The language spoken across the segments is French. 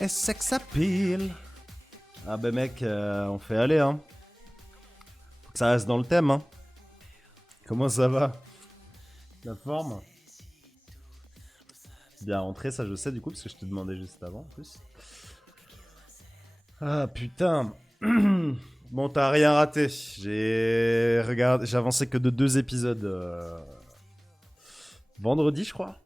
et sex appeal. Ah bah mec, on fait aller hein. Faut que ça reste dans le thème hein. Comment ça va? La forme? Bien rentré, ça je sais du coup, parce que je te demandais juste avant en plus. Ah putain. Bon, t'as rien raté. J'ai avancé que de 2 épisodes vendredi, je crois.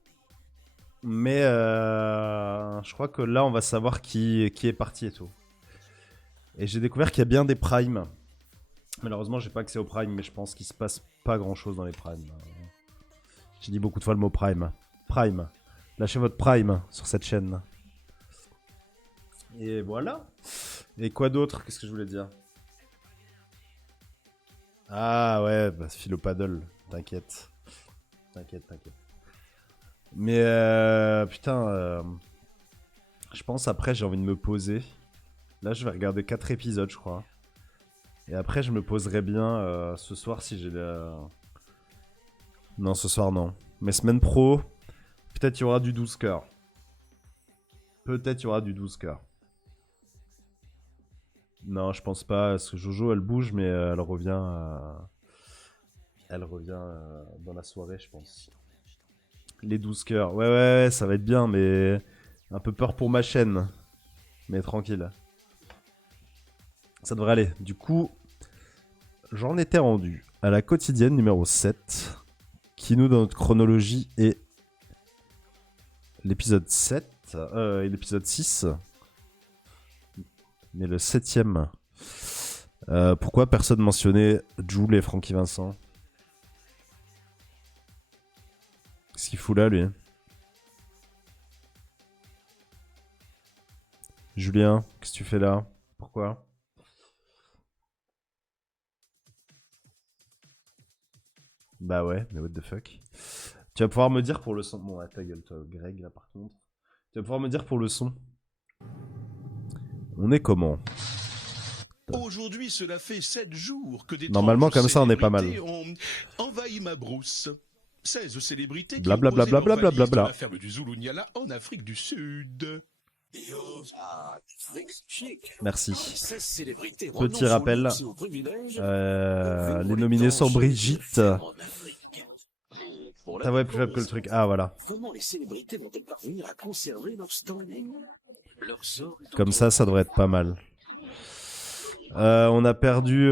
Mais je crois que là, on va savoir qui est parti et tout. Et j'ai découvert qu'il y a bien des primes. Malheureusement, j'ai pas accès au prime, mais je pense qu'il se passe pas grand chose dans les primes. J'ai dit beaucoup de fois le mot prime. Prime. Lâchez votre prime sur cette chaîne. Et voilà. Et quoi d'autre? Qu'est-ce que je voulais dire? Ah ouais, bah, philo paddle. T'inquiète. T'inquiète. Mais putain, je pense après j'ai envie de me poser. Là, je vais regarder 4 épisodes, je crois. Et après, je me poserai bien ce soir si j'ai la... Non, ce soir, non. Mais semaine pro, peut-être il y aura du 12 cœurs. Peut-être il y aura du 12 cœurs. Non, je pense pas. Parce que Jojo, elle bouge, mais elle revient... dans la soirée, je pense. Les 12 cœurs. Ouais, ça va être bien, mais... Un peu peur pour ma chaîne. Mais tranquille. Ça devrait aller. Du coup, j'en étais rendu à la quotidienne numéro 7, qui nous, dans notre chronologie, est l'épisode 7 et l'épisode 6. Mais le 7ème. Pourquoi personne mentionnait Jules et Francky Vincent? Qu'est-ce qu'il fout là, lui? Julien, qu'est-ce que tu fais là? Pourquoi? Bah ouais, mais what the fuck. Tu vas pouvoir me dire pour le son... Bon, ouais, ta gueule, toi, Greg, là, par contre. Tu vas pouvoir me dire pour le son. On est comment? Aujourd'hui, cela fait 7 jours que des Normalement, comme ça, on est pas mal. ont envahi ma brousse. 16 célébrités qui ont Blablabla, posé leur valise blablabla. dans la ferme du Zulunyala en Afrique du Sud. Merci. Petit rappel, les nominés sont Brigitte. Ta voix est plus faible que le truc. Ah voilà. Comment les célébrités vont-elles parvenir à conserver leur standing? Leur sort est Comme ça devrait être pas mal. On a perdu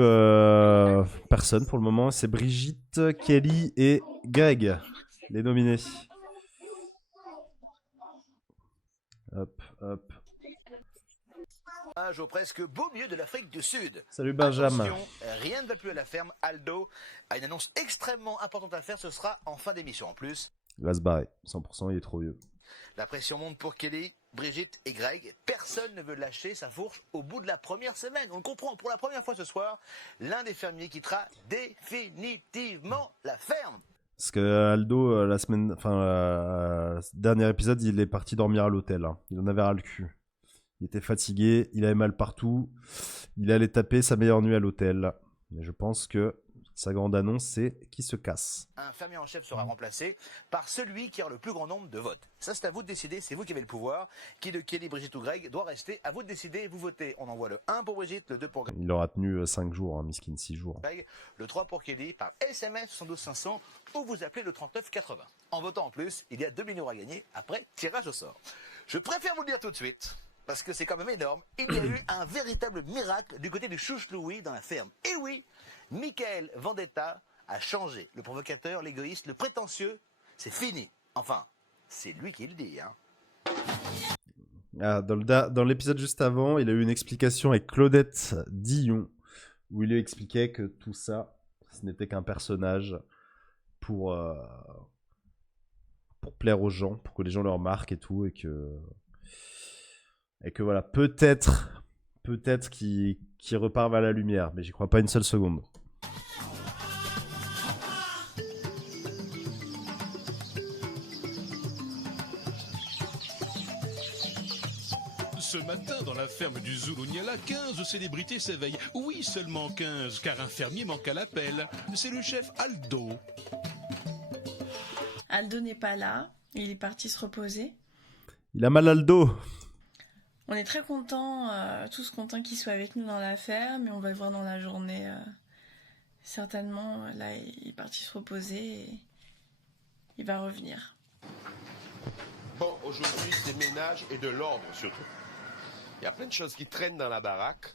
personne pour le moment. C'est Brigitte, Kelly et Greg, les nominés. Hop. Au presque beau milieu de l'Afrique du Sud. Salut Benjamin. Attention, rien ne va plus à la ferme. Aldo a une annonce extrêmement importante à faire. Ce sera en fin d'émission. En plus, Il va se barrer. 100%, il est trop vieux. la pression monte pour Kelly, Brigitte et Greg. Personne ne veut lâcher sa fourche au bout de la première semaine. On le comprend. Pour la première fois ce soir, l'un des fermiers quittera définitivement la ferme. Parce que Aldo, dernier épisode, il est parti dormir à l'hôtel. Hein. Il en avait ras le cul. Il était fatigué, il avait mal partout. Il allait taper sa meilleure nuit à l'hôtel. Mais je pense que sa grande annonce, c'est qu'il se casse. Un fermier en chef sera remplacé par celui qui aura le plus grand nombre de votes. Ça, c'est à vous de décider, c'est vous qui avez le pouvoir. Qui de Kelly, Brigitte ou Greg doit rester. À vous de décider, vous votez. On envoie le 1 pour Brigitte, le 2 pour Il aura tenu 5 jours, hein, miskin 6 jours. Greg, le 3 pour Kelly, par SMS 72 500 ou vous appelez le 39 80. En votant en plus, il y a 2 000 € à gagner après tirage au sort. Je préfère vous le dire tout de suite, parce que c'est quand même énorme. Il y a eu un véritable miracle du côté du chouche Louis dans la ferme. Et oui, Michael Vendetta a changé. Le provocateur, l'égoïste, le prétentieux, c'est fini. Enfin, c'est lui qui le dit, hein. Ah, dans l'épisode juste avant, il a eu une explication avec Claudette Dillon, où il lui expliquait que tout ça, ce n'était qu'un personnage pour plaire aux gens, pour que les gens le remarquent et tout, et que voilà, peut-être qu'il repart vers la lumière, mais j'y crois pas une seule seconde. Ce matin, dans la ferme du Zulunyala, 15 célébrités s'éveillent. Oui, seulement 15, car un fermier manque à l'appel. C'est le chef Aldo. Aldo n'est pas là, il est parti se reposer. Il a mal à le dos. On est très contents, tous contents qu'il soit avec nous dans la ferme, et on va le voir dans la journée. Certainement, là, il est parti se reposer et il va revenir. Bon, aujourd'hui, c'est ménage et de l'ordre surtout. Il y a plein de choses qui traînent dans la baraque,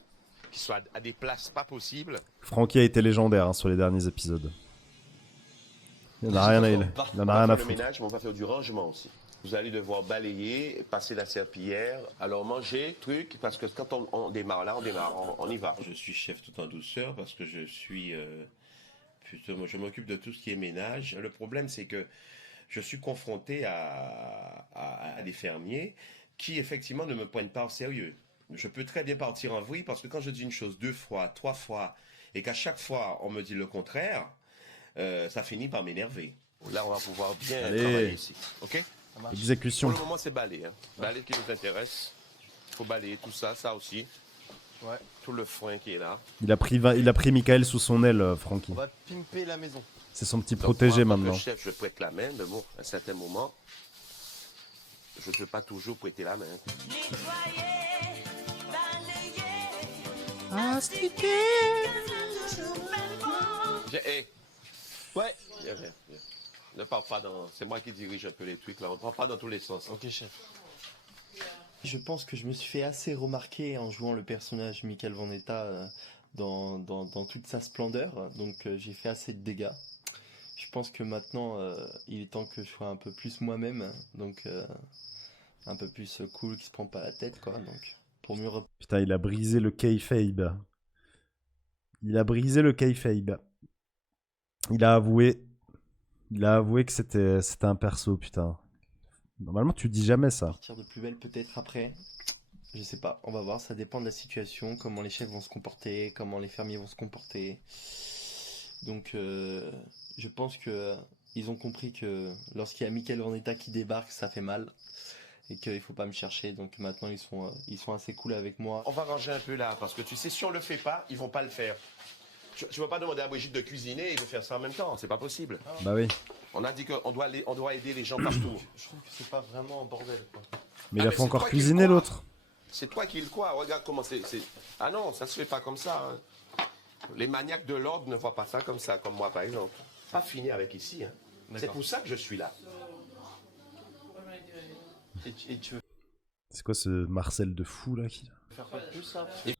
qui sont à des places pas possibles. Francky a été légendaire hein, sur les derniers épisodes. Il n'en a rien à, il en a rien à Le foutre. ménage, mais on va faire du rangement aussi. Vous allez devoir balayer, passer la serpillière, alors manger, truc, parce que quand on démarre là, on y va. Je suis chef tout en douceur parce que je suis plutôt, je m'occupe de tout ce qui est ménage. Le problème, c'est que je suis confronté à des fermiers qui, effectivement, ne me pointent pas au sérieux. Je peux très bien partir en vrille parce que quand je dis une chose 2 fois, 3 fois, et qu'à chaque fois, on me dit le contraire, ça finit par m'énerver. Là, on va pouvoir bien travailler ici. OK ? Exécution. Pour le moment, c'est balai. Hein. Balai qui nous intéresse. Il faut balayer tout ça, ça aussi. Ouais. Tout le foin qui est là. Il a pris Michael sous son aile, Francky. On va pimper la maison. C'est son petit Donc, protégé moi, en tant que maintenant. chef, je prête la main, mais bon, à un certain moment, je ne peux pas toujours prêter la main. Hey. Ouais. Viens. Ne pars pas dans... C'est moi qui dirige un peu les trucs, là. On ne part pas dans tous les sens. Ok, chef. Je pense que je me suis fait assez remarquer en jouant le personnage Michael Vendetta dans toute sa splendeur. Donc j'ai fait assez de dégâts. Je pense que maintenant, il est temps que je sois un peu plus moi-même. Donc un peu plus cool, qui se prend pas la tête, quoi. Donc pour mieux... Putain, il a brisé le kayfabe. Il a brisé le kayfabe. Il a avoué que c'était un perso, putain. Normalement, tu dis jamais ça. Partir de plus belle peut-être après. Je sais pas, on va voir, ça dépend de la situation, comment les chefs vont se comporter, comment les fermiers vont se comporter. Donc je pense que ils ont compris que lorsqu'il y a Michael Vendetta qui débarque, ça fait mal. Et qu'il faut pas me chercher, donc maintenant ils sont assez cool avec moi. On va ranger un peu là, parce que tu sais, si on le fait pas, ils vont pas le faire. Tu vas pas demander à Brigitte de cuisiner et de faire ça en même temps, c'est pas possible. Bah oui. On a dit qu'on doit aider les gens partout. Je trouve que c'est pas vraiment un bordel, quoi. Mais il Ah, a mais fait encore c'est toi qui le cuisiner crois. l'autre. C'est toi qui le crois, regarde comment c'est... Ah non, ça se fait pas comme ça. Hein. Les maniaques de l'ordre ne voient pas ça comme ça, comme moi par exemple. Pas fini avec ici. Hein. C'est pour ça que je suis là. Et tu veux C'est quoi ce Marcel de fou là qui... faire quoi de plus, ça? Il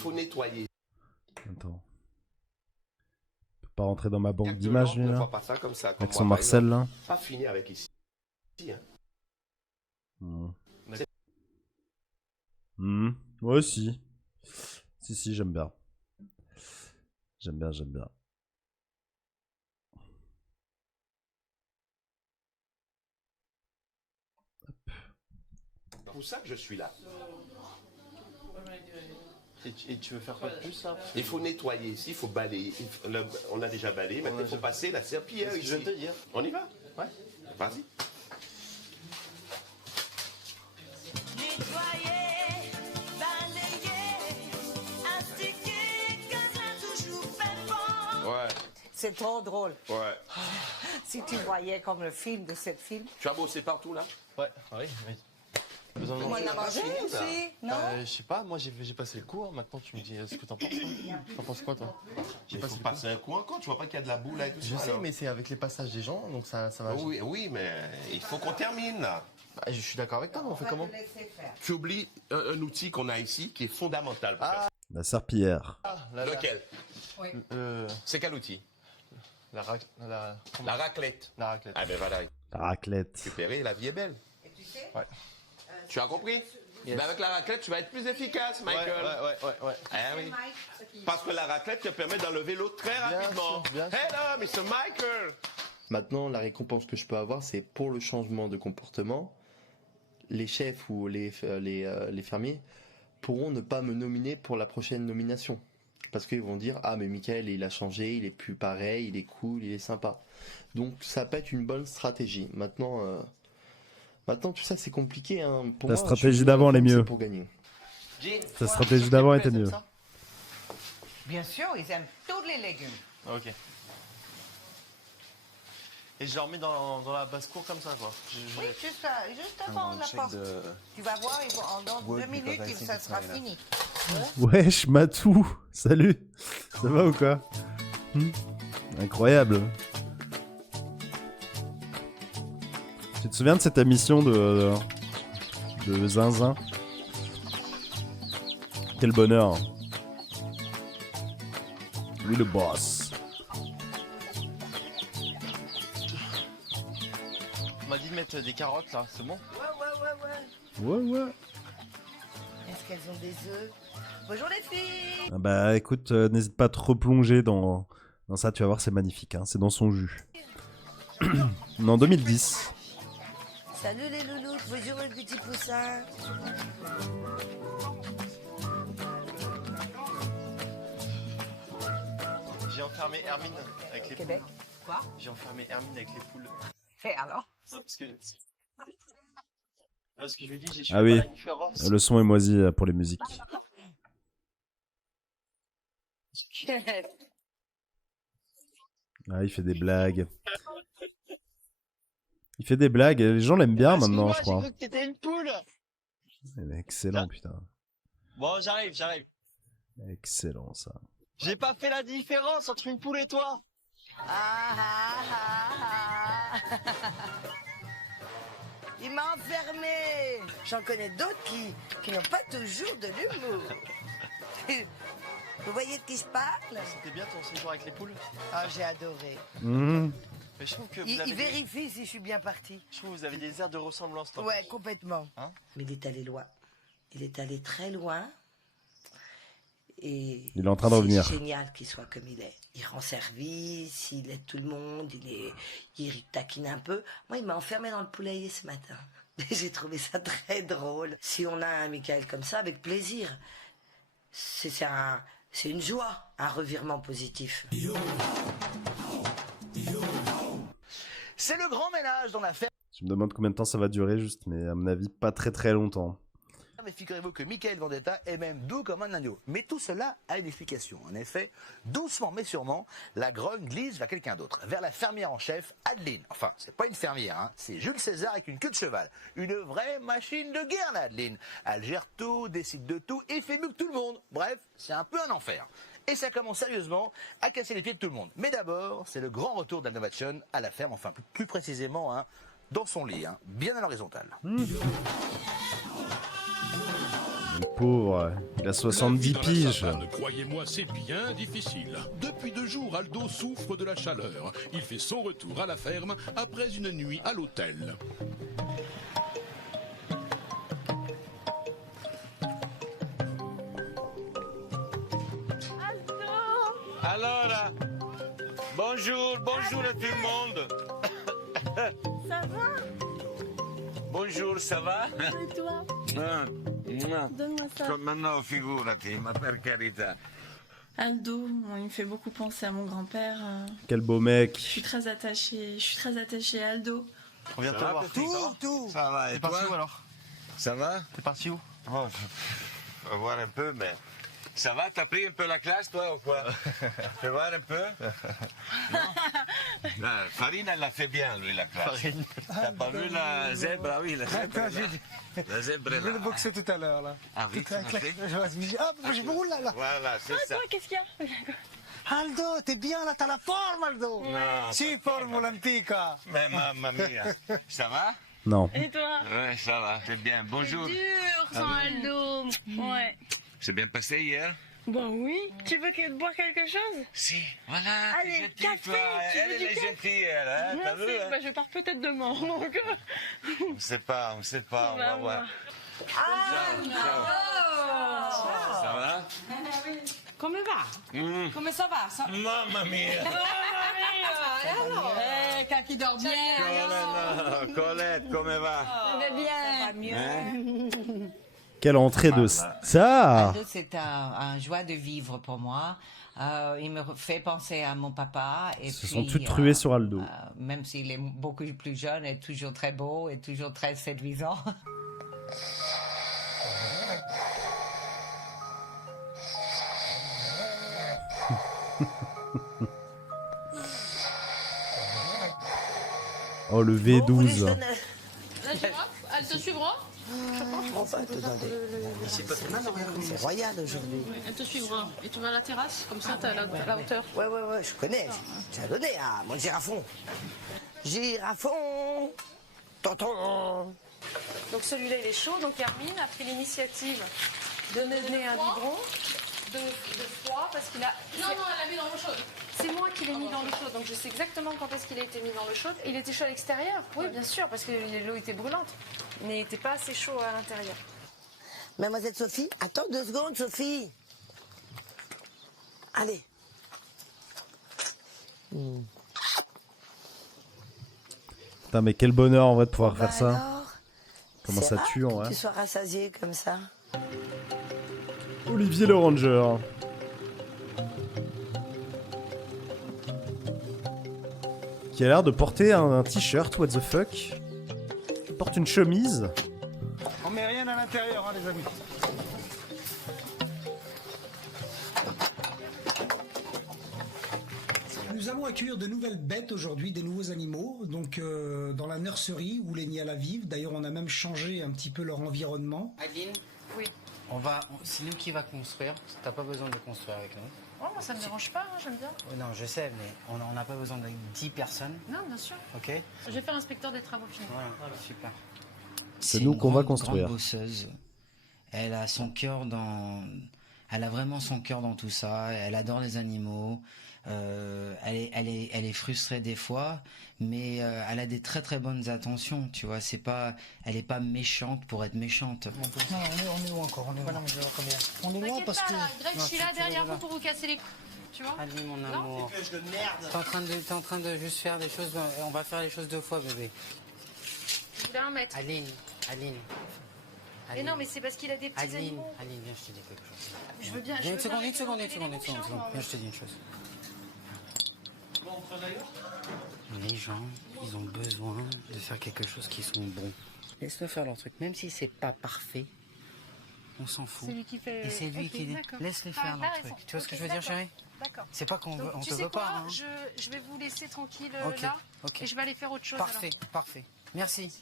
faut nettoyer. Attends. Il peut pas rentrer dans ma Les banque maniaques de d'images l'ordre lui ne là. voient pas ça comme ça, comme Avec moi, son par Marcel exemple. là. Pas fini avec ici. Hein. Ouais, si. Si, j'aime bien. J'aime bien. C'est pour ça que je suis là. Et tu veux faire quoi de plus, ça? Il faut nettoyer ici, il faut balayer. On a déjà balayé, maintenant il faut passer la serpillière C'est ce que ici. je viens de te dire. On y va? Ouais. Vas-y. Ouais, C'est trop drôle. ouais. Si tu voyais comme le film de cette film. Tu as bossé partout là? Ouais, oui. Besoin de On manger. a mangé aussi, non? Je sais pas, moi j'ai passé le cours, maintenant tu me dis ce que t'en penses. T'en penses quoi, toi? J'ai Il passé faut le cours. passer un coup encore, tu vois pas qu'il y a de la boue là et tout Je ça, sais, alors? mais c'est avec les passages des gens, donc ça va. Oui, mais il faut qu'on termine là. Bah, je suis d'accord avec toi, mais on fait comment? Tu oublies un outil qu'on a ici qui est fondamental pour faire ça. La serpillière. Lequel? Euh, C'est quel outil? la raclette. La raclette. La raclette. Ah ben voilà, La raclette. récupérer, la vie est belle. Ouais. Tu as compris? Ben avec la raclette, tu vas être plus efficace, Michael. Ouais. Ah oui. Parce que la raclette te permet d'enlever l'eau très rapidement. sûr, bien sûr. Hello, Mr. Michael. Maintenant, la récompense que je peux avoir, c'est pour le changement de comportement. Les chefs ou les fermiers pourront ne pas me nominer pour la prochaine nomination. Parce qu'ils vont dire, ah mais Michael il a changé, il est plus pareil, il est cool, il est sympa. Donc ça peut être une bonne stratégie. Maintenant tout ça c'est compliqué. Hein. Pour La moi, stratégie je suis d'avant, elle est c'est mieux. pour gagner. Ta stratégie d'avant était mieux. Bien sûr, ils aiment tous les légumes. Ok. Et je leur mets dans la basse-cour comme ça, quoi. Oui, juste avant la porte. Tu vas voir, dans 2 minutes, ça sera fini. Wesh, Matou. Salut. Ça va ou quoi? Incroyable. Tu te souviens de cette émission de Zinzin? Quel bonheur. Lui le boss. On m'a dit de mettre des carottes là, c'est bon? Ouais. Est-ce qu'elles ont des œufs? Bonjour les filles. Ah bah écoute, n'hésite pas à te replonger dans ça, tu vas voir, c'est magnifique, hein, c'est dans son jus. On est en 2010. Salut les loulous, bonjour mes petits poussins. J'ai enfermé Hermine avec les Québec. poules. Quoi? J'ai enfermé Hermine avec les poules. Et alors? Parce que je lui ai dit, j'ai Ah oui, pas la différence. le son est moisi pour les musiques. Ah, il fait des blagues. Il fait des blagues, et les gens l'aiment bien maintenant, je crois. J'ai cru que t'étais une poule. Il est excellent, putain. Bon, j'arrive. Excellent, ça. J'ai pas fait la différence entre une poule et toi. Il m'a enfermé. J'en connais d'autres qui n'ont pas toujours de l'humour. Vous voyez de qui je parle? C'était bien ton séjour avec les poules. Ah, j'ai adoré. Mhm. Mais je trouve que vous Il avez vérifie si je suis bien partie. Je trouve que vous avez des airs de ressemblance. toi. Ouais, complètement. Hein? Mais il est allé loin. Il est allé très loin. Et Il est en train de revenir. c'est génial qu'il soit comme il est. Il rend service, il aide tout le monde, il taquine un peu. Moi, il m'a enfermé dans le poulailler ce matin. J'ai trouvé ça très drôle. Si on a un Michael comme ça, avec plaisir. C'est une joie, un revirement positif. C'est le grand ménage dans la ferme. Je me demande combien de temps ça va durer, juste, mais à mon avis, pas très très longtemps. Mais figurez-vous que Michael Vendetta est même doux comme un agneau. Mais tout cela a une explication. En effet, doucement mais sûrement, la grogne glisse vers quelqu'un d'autre, vers la fermière en chef, Adeline. Enfin, c'est pas une fermière, hein. C'est Jules César avec une queue de cheval. Une vraie machine de guerre, la Adeline. Elle gère tout, décide de tout et fait mieux que tout le monde. Bref, c'est un peu un enfer. Et ça commence sérieusement à casser les pieds de tout le monde. Mais d'abord, c'est le grand retour d'Alnovation à la ferme, enfin plus précisément, hein, dans son lit, hein, bien à l'horizontale. Le pauvre, il a 70 La vie dans la piges. savane, croyez-moi, c'est bien difficile. Depuis 2 jours, Aldo souffre de la chaleur. Il fait son retour à la ferme après une nuit à l'hôtel. Alors, bonjour à tout le monde. Ça va? Bonjour, ça va? Et toi? Donne-moi ça. Maintenant, figurati, ma per carità. Aldo, il me fait beaucoup penser à mon grand-père. Quel beau mec. Je suis très attachée à Aldo. On vient de te voir. Tout. Ça va, et T'es parti toi? où alors? Ça va? T'es parti où? Bon, on va voir un peu, mais... Ça va? T'as pris un peu la classe, toi, ou quoi? Fais voir un peu? Non? Farine, elle l'a fait bien, lui, la classe. Farine. T'as pas vu la zèbre? Ah oui, la zèbre. La zèbre est Je vais le là. boxer tout à l'heure, là. Ah oui, tu l'as fait? Je brûle, là. Voilà, c'est ça. Toi, qu'est-ce qu'il y a? Aldo, t'es bien, là, t'as la forme, Aldo. Non, Si, formula antica. mais mamma mia. Ça va? Non. Et toi? Ouais, ça va. C'est bien. Bonjour. Dur sans Aldo. Ouais. C'est bien passé hier? Bah oui. Tu veux boire quelque chose? Si, voilà. Allez, t'es gentille, café, toi. tu Elle veux du est café? gentille, elle. Hein, t'as vu? Hein? Bah, je pars peut-être demain. Donc... On sait pas, on va voir. Ça va? Come va? Come ça va? Ça... Mamma mia! Qui dort bien. Colette, come va? Ça va bien. Hein? Quelle entrée de star. Aldo, c'est un joie de vivre pour moi. Il me fait penser à mon papa. Et Ils se puis, sont toutes ruées sur Aldo. même s'il est beaucoup plus jeune, est toujours très beau et toujours très séduisant. Oh, le Bon, vous voulez que je V12. donne- La girafe, elle te suivra? Je comprends pas, attendez. C'est royal aujourd'hui. Elle te suivra. Et tu vas à la terrasse, comme ça t'as la hauteur. Ouais, je connais. J'ai donné à mon girafon. Girafon, tonton. Donc celui-là, il est chaud. Donc Hermine a pris l'initiative de me donner un biberon de froid parce qu'il a... Non, elle l'a mis dans l'eau chaude. C'est moi qui l'ai mis dans l'eau chaude, donc je sais exactement quand est-ce qu'il a été mis dans l'eau chaude. Il était chaud à l'extérieur, oui, bien sûr, parce que l'eau était brûlante, mais il n'était pas assez chaud à l'intérieur. Mademoiselle Sophie, attends 2 secondes, Sophie. Allez. Putain, mais quel bonheur en vrai de pouvoir faire ça. Alors, Comment c'est ça rare tue en que vrai. tu sois rassasié comme ça. Olivier le Ranger. Qui a l'air de porter un t-shirt, what the fuck. Il porte une chemise. On met rien à l'intérieur, hein, les amis. Nous allons accueillir de nouvelles bêtes aujourd'hui, des nouveaux animaux, donc dans la nurserie où les Niala vivent. D'ailleurs, on a même changé un petit peu leur environnement. Adeline, Oui. c'est nous qui va construire. T'as pas besoin de construire avec nous. Oh, moi, ça me dérange pas, hein, j'aime bien. Oh, non, je sais, mais on n'a pas besoin de 10 personnes. Non, bien sûr. Ok. Je vais faire inspecteur des travaux finis. Voilà, super. C'est nous qu'on va une construire. grande bosseuse. Elle a son cœur dans. Elle a vraiment son cœur dans tout ça. Elle adore les animaux. Elle est frustrée des fois, mais elle a des très très bonnes intentions. Tu vois, elle est pas méchante pour être méchante. Non, on est où encore? On est où? Non, mais je vois combien. On est loin T'inquiète parce pas, que... là, Greg, je Non, suis tu- là tu derrière vas vous pour vous casser les couilles. Tu vois? Adeline, mon Non. amour. T'es en train de juste faire des choses. On va faire les choses 2 fois, bébé. Je voulais un mètre. Adeline. Mais non, mais c'est parce qu'il a des petits animaux. Adeline, viens, je te dis quelque chose. Je veux bien. Viens, une seconde. les Viens, bouches, je te dis une chose. Les gens, ils ont besoin de faire quelque chose qui sont bons. Laisse-le faire leur truc, même si c'est pas parfait. On s'en fout. C'est lui qui fait. Et c'est lui Ok, qui dit. d'accord. Laisse-les T'as faire leur raison. truc. Tu vois ce que Ok, je veux dire, d'accord. chérie? D'accord. C'est pas qu'on Donc, on tu te sais veut quoi, pas. Hein. je vais vous laisser tranquille Ok, là. ok. Et je vais aller faire autre chose. Parfait, alors. parfait. Merci. Allez,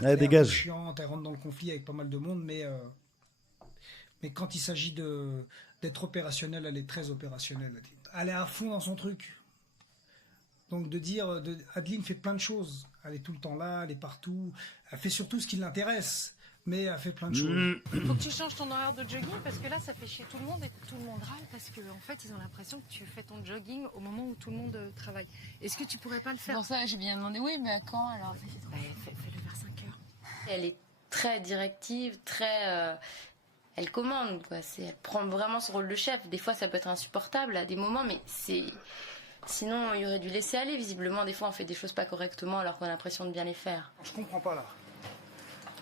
Elle est un peu dégage. chiante, elle rentre dans le conflit avec pas mal de monde, mais quand il s'agit d'être opérationnelle, elle est très opérationnelle. Elle est à fond dans son truc. Donc Adeline fait plein de choses. Elle est tout le temps là, elle est partout. Elle fait surtout ce qui l'intéresse, mais elle fait plein de choses. Faut que tu changes ton horaire de jogging parce que là, ça fait chier tout le monde et tout le monde râle parce que en fait, ils ont l'impression que tu fais ton jogging au moment où tout le monde travaille. Est-ce que tu pourrais pas le faire? Pour ça, j'ai bien demandé oui, mais à quand alors? Fais-le vers 5 heures. Elle est très directive, très... elle commande, quoi. Elle prend vraiment ce rôle de chef. Des fois, ça peut être insupportable à des moments, mais c'est... Sinon, il aurait dû laisser aller, visiblement. Des fois, on fait des choses pas correctement alors qu'on a l'impression de bien les faire. Je comprends pas là.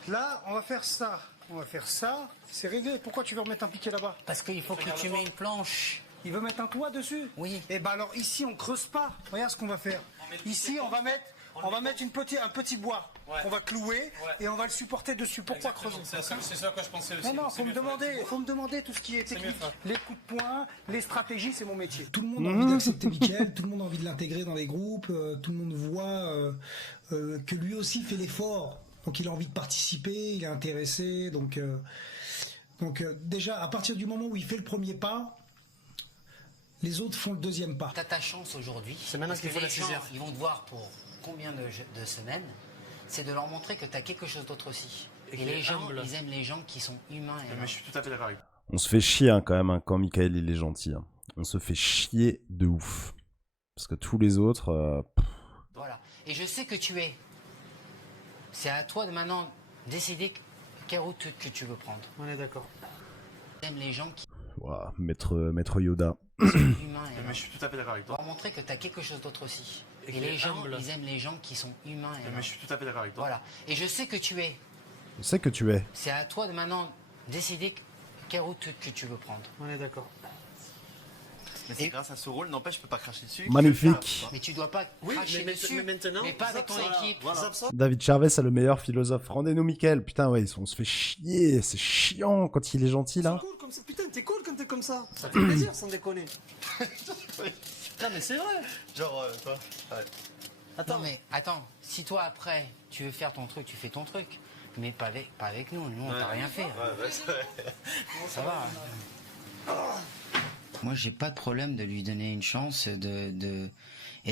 Là, on va faire ça. On va faire ça. C'est réglé. Pourquoi tu veux remettre un piquet là-bas? Parce qu'il faut que tu mets une planche. Il veut mettre un toit dessus? Oui. Et ben alors ici, on creuse pas. Regarde ce qu'on va faire. Ici, on va mettre un petit bois qu'on va clouer et on va le supporter dessus. Pourquoi creuser? C'est ça que je pensais aussi. Non, non, faut me demander tout ce qui est technique. Les coups de poing, les stratégies, c'est mon métier. Tout le monde a envie d'accepter Mickaël, tout le monde a envie de l'intégrer dans les groupes, tout le monde voit que lui aussi fait l'effort. Donc il a envie de participer, il est intéressé. Donc déjà, à partir du moment où il fait le premier pas, les autres font le deuxième pas. T'as ta chance aujourd'hui. C'est maintenant qu'il faut la saisir. saisir. Ils vont te voir pour combien de semaines. C'est de leur montrer que t'as quelque chose d'autre aussi. Et les gens, ils aiment les gens qui sont humains. Mais je suis tout à fait d'accord avec toi. On se fait chier hein, quand même hein, quand Mickaël il est gentil. Hein. On se fait chier de ouf. Parce que tous les autres... Voilà. Et je sais que tu es. C'est à toi de maintenant décider quelle route que tu veux prendre. On est d'accord. T'aimes les gens qui Ouah, maître Yoda. sont humains. Mais je suis tout à fait d'accord avec toi. Leur montrer que t'as quelque chose d'autre aussi. Et les gens, ils aiment les gens qui sont humains. Mais je suis tout à fait d'accord avec toi. Voilà. Et je sais que tu es. Je sais que tu es. C'est à toi de maintenant décider quelle route que tu veux prendre. On est d'accord. Mais c'est grâce à ce rôle, n'empêche, je peux pas cracher dessus. Magnifique. Mais tu dois pas Oui, cracher mais dessus. maintenant, mais pas avec ton équipe. David Charvet, c'est le meilleur philosophe. Rendez-nous Mickaël. Putain, ouais, on se fait chier. C'est chiant quand il est gentil, là. Cool comme ça. Putain, t'es cool quand t'es comme ça. Ça fait plaisir, sans déconner. Putain, mais c'est vrai. Genre, toi. Ouais. Non mais attends, si toi après tu veux faire ton truc, tu fais ton truc. Mais pas avec nous, nous on t'a rien fait. Ça va. Moi j'ai pas de problème de lui donner une chance et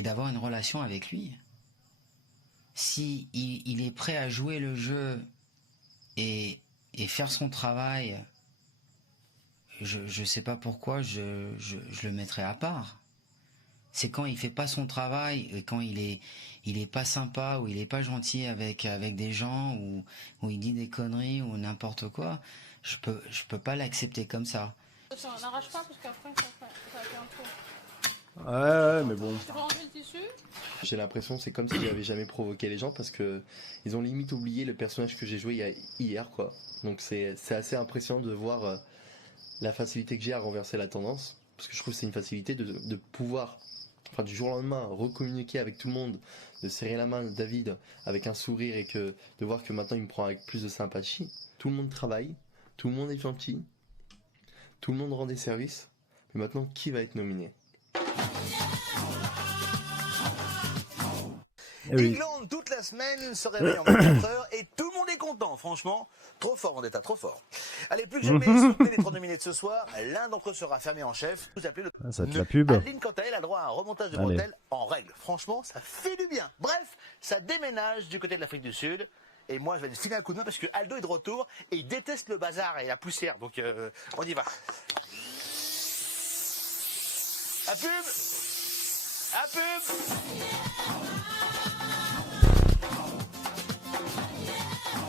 d'avoir une relation avec lui. Si il est prêt à jouer le jeu et faire son travail, je sais pas pourquoi je le mettrais à part. C'est quand il fait pas son travail et quand il est pas sympa ou il est pas gentil avec des gens ou il dit des conneries ou n'importe quoi, je peux pas l'accepter comme ça. On n'arrache pas parce qu'après ça fait un trou. Ouais, mais bon. Tu veux enlever le tissu? J'ai l'impression que c'est comme si j'avais jamais provoqué les gens parce que ils ont limite oublié le personnage que j'ai joué hier quoi. Donc c'est assez impressionnant de voir la facilité que j'ai à renverser la tendance parce que je trouve que c'est une facilité de pouvoir, enfin du jour au lendemain, recommuniquer avec tout le monde, de serrer la main de David avec un sourire et de voir que maintenant il me prend avec plus de sympathie. Tout le monde travaille, tout le monde est gentil, tout le monde rend des services. Mais maintenant, qui va être nominé? England, toute la semaine, se réveille en 24 heures et tout le monde est content, franchement. Trop fort, Vendetta, trop fort. Allez, plus que jamais, soutenez les 3 nominés de ce soir. L'un d'entre eux sera fermé en chef. Vous appelez le... Ça va être la pub. Adeline, quant à elle, a droit à un remontage de Allez. bretelles en règle. Franchement, ça fait du bien. Bref, ça déménage du côté de l'Afrique du Sud. Et moi, je vais filer un coup de main parce que Aldo est de retour et il déteste le bazar et la poussière. Donc, on y va. À pub! À pub!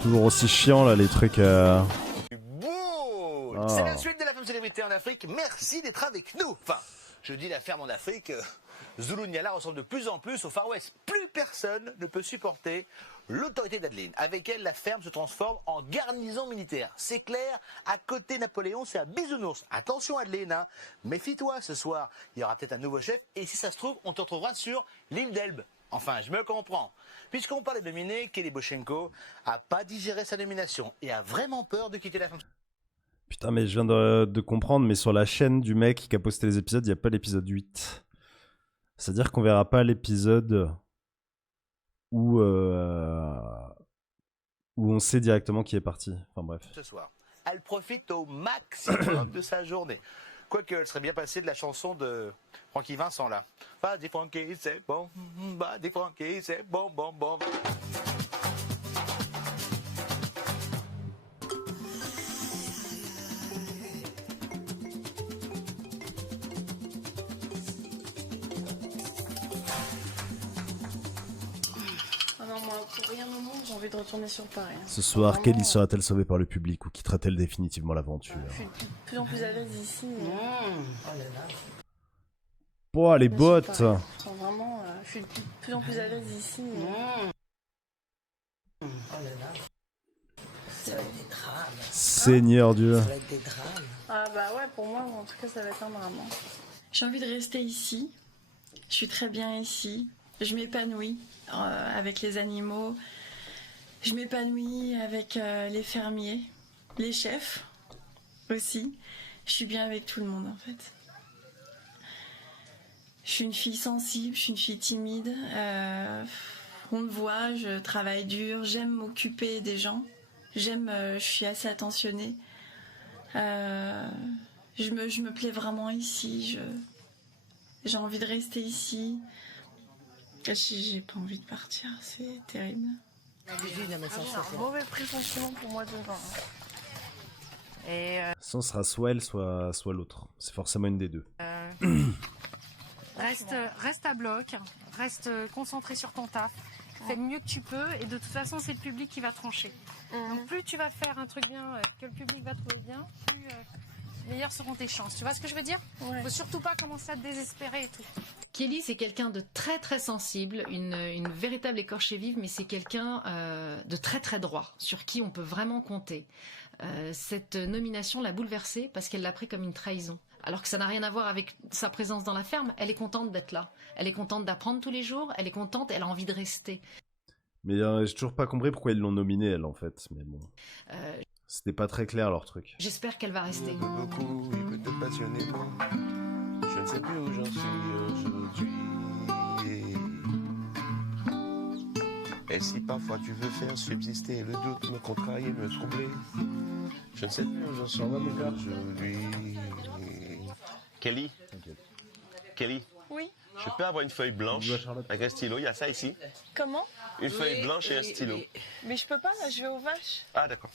Toujours aussi chiant là les trucs. Beau. Ah. C'est la suite de la femme célébrité en Afrique. Merci d'être avec nous. Enfin, je dis la ferme en Afrique. Zulu Nyala ressemble de plus en plus au Far West. Plus personne ne peut supporter l'autorité d'Adeline. Avec elle, la ferme se transforme en garnison militaire. C'est clair, à côté Napoléon, c'est un bisounours. Attention Adeline, hein. Méfie-toi ce soir. Il y aura peut-être un nouveau chef. Et si ça se trouve, on te retrouvera sur l'île d'Elbe. Enfin, je me comprends. Puisqu'on parle des nominés, Kelly Boshenko a pas digéré sa nomination et a vraiment peur de quitter la femme. Putain, mais je viens de comprendre, mais sur la chaîne du mec qui a posté les épisodes, il n'y a pas l'épisode 8. C'est-à-dire qu'on verra pas l'épisode où on sait directement qui est parti. Enfin bref. Ce soir, elle profite au maximum de sa journée. Quoique, elle serait bien passée de la chanson de Francky Vincent, là. Vas-y, Francky, c'est bon. Vas-y, Francky, c'est bon, bon, bon. Ah non, moi, pour rien au monde, j'ai envie de retourner sur Paris. hein. Ce soir, Vraiment, Kelly sera-t-elle sauvée par le public ou quittera-t-elle définitivement l'aventure? Je suis de plus en plus à l'aise ici. Oh, les bottes! Enfin, vraiment, je suis de plus en plus à l'aise ici. Ça va être des drames. Seigneur Dieu. Ça va être des drames. Ah bah ouais, pour moi, en tout cas, ça va être un drame. hein. J'ai envie de rester ici. Je suis très bien ici. Je m'épanouis avec les animaux. Je m'épanouis avec les fermiers, les chefs aussi. Je suis bien avec tout le monde en fait. Je suis une fille sensible, je suis une fille timide. On me voit, je travaille dur, j'aime m'occuper des gens. Je suis assez attentionnée. Je me plais vraiment ici. J'ai envie de rester ici. J'ai pas envie de partir, c'est terrible. J'ai un mauvais pressentiment pour moi devant. Et Ça sera soit elle, soit l'autre. C'est forcément une des deux. reste à bloc, reste concentré sur ton taf. Fais le mieux que tu peux et de toute façon c'est le public qui va trancher. Donc plus tu vas faire un truc bien que le public va trouver bien, plus meilleures seront tes chances. Tu vois ce que je veux dire? Faut surtout pas commencer à te désespérer et tout. Kelly, c'est quelqu'un de très très sensible, une véritable écorchée vive, mais c'est quelqu'un de très très droit, sur qui on peut vraiment compter. Cette nomination l'a bouleversée parce qu'elle l'a pris comme une trahison. Alors que ça n'a rien à voir avec sa présence dans la ferme, elle est contente d'être là. Elle est contente d'apprendre tous les jours, elle est contente, elle a envie de rester. Mais j'ai toujours pas compris pourquoi ils l'ont nominée, elle, en fait. Mais bon. C'était pas très clair, leur truc. J'espère qu'elle va rester. Beaucoup, il peut te passionner, moi. Je ne sais plus où j'en suis aujourd'hui. Et si parfois tu veux faire subsister le doute, me contrarier, me troubler, je ne sais plus où j'en suis aujourd'hui. Kelly, Kelly, Oui. je peux avoir une feuille blanche avec un stylo, il y a ça ici? Comment? Une feuille blanche et un stylo. Mais je peux pas, là, je vais aux vaches. Ah d'accord.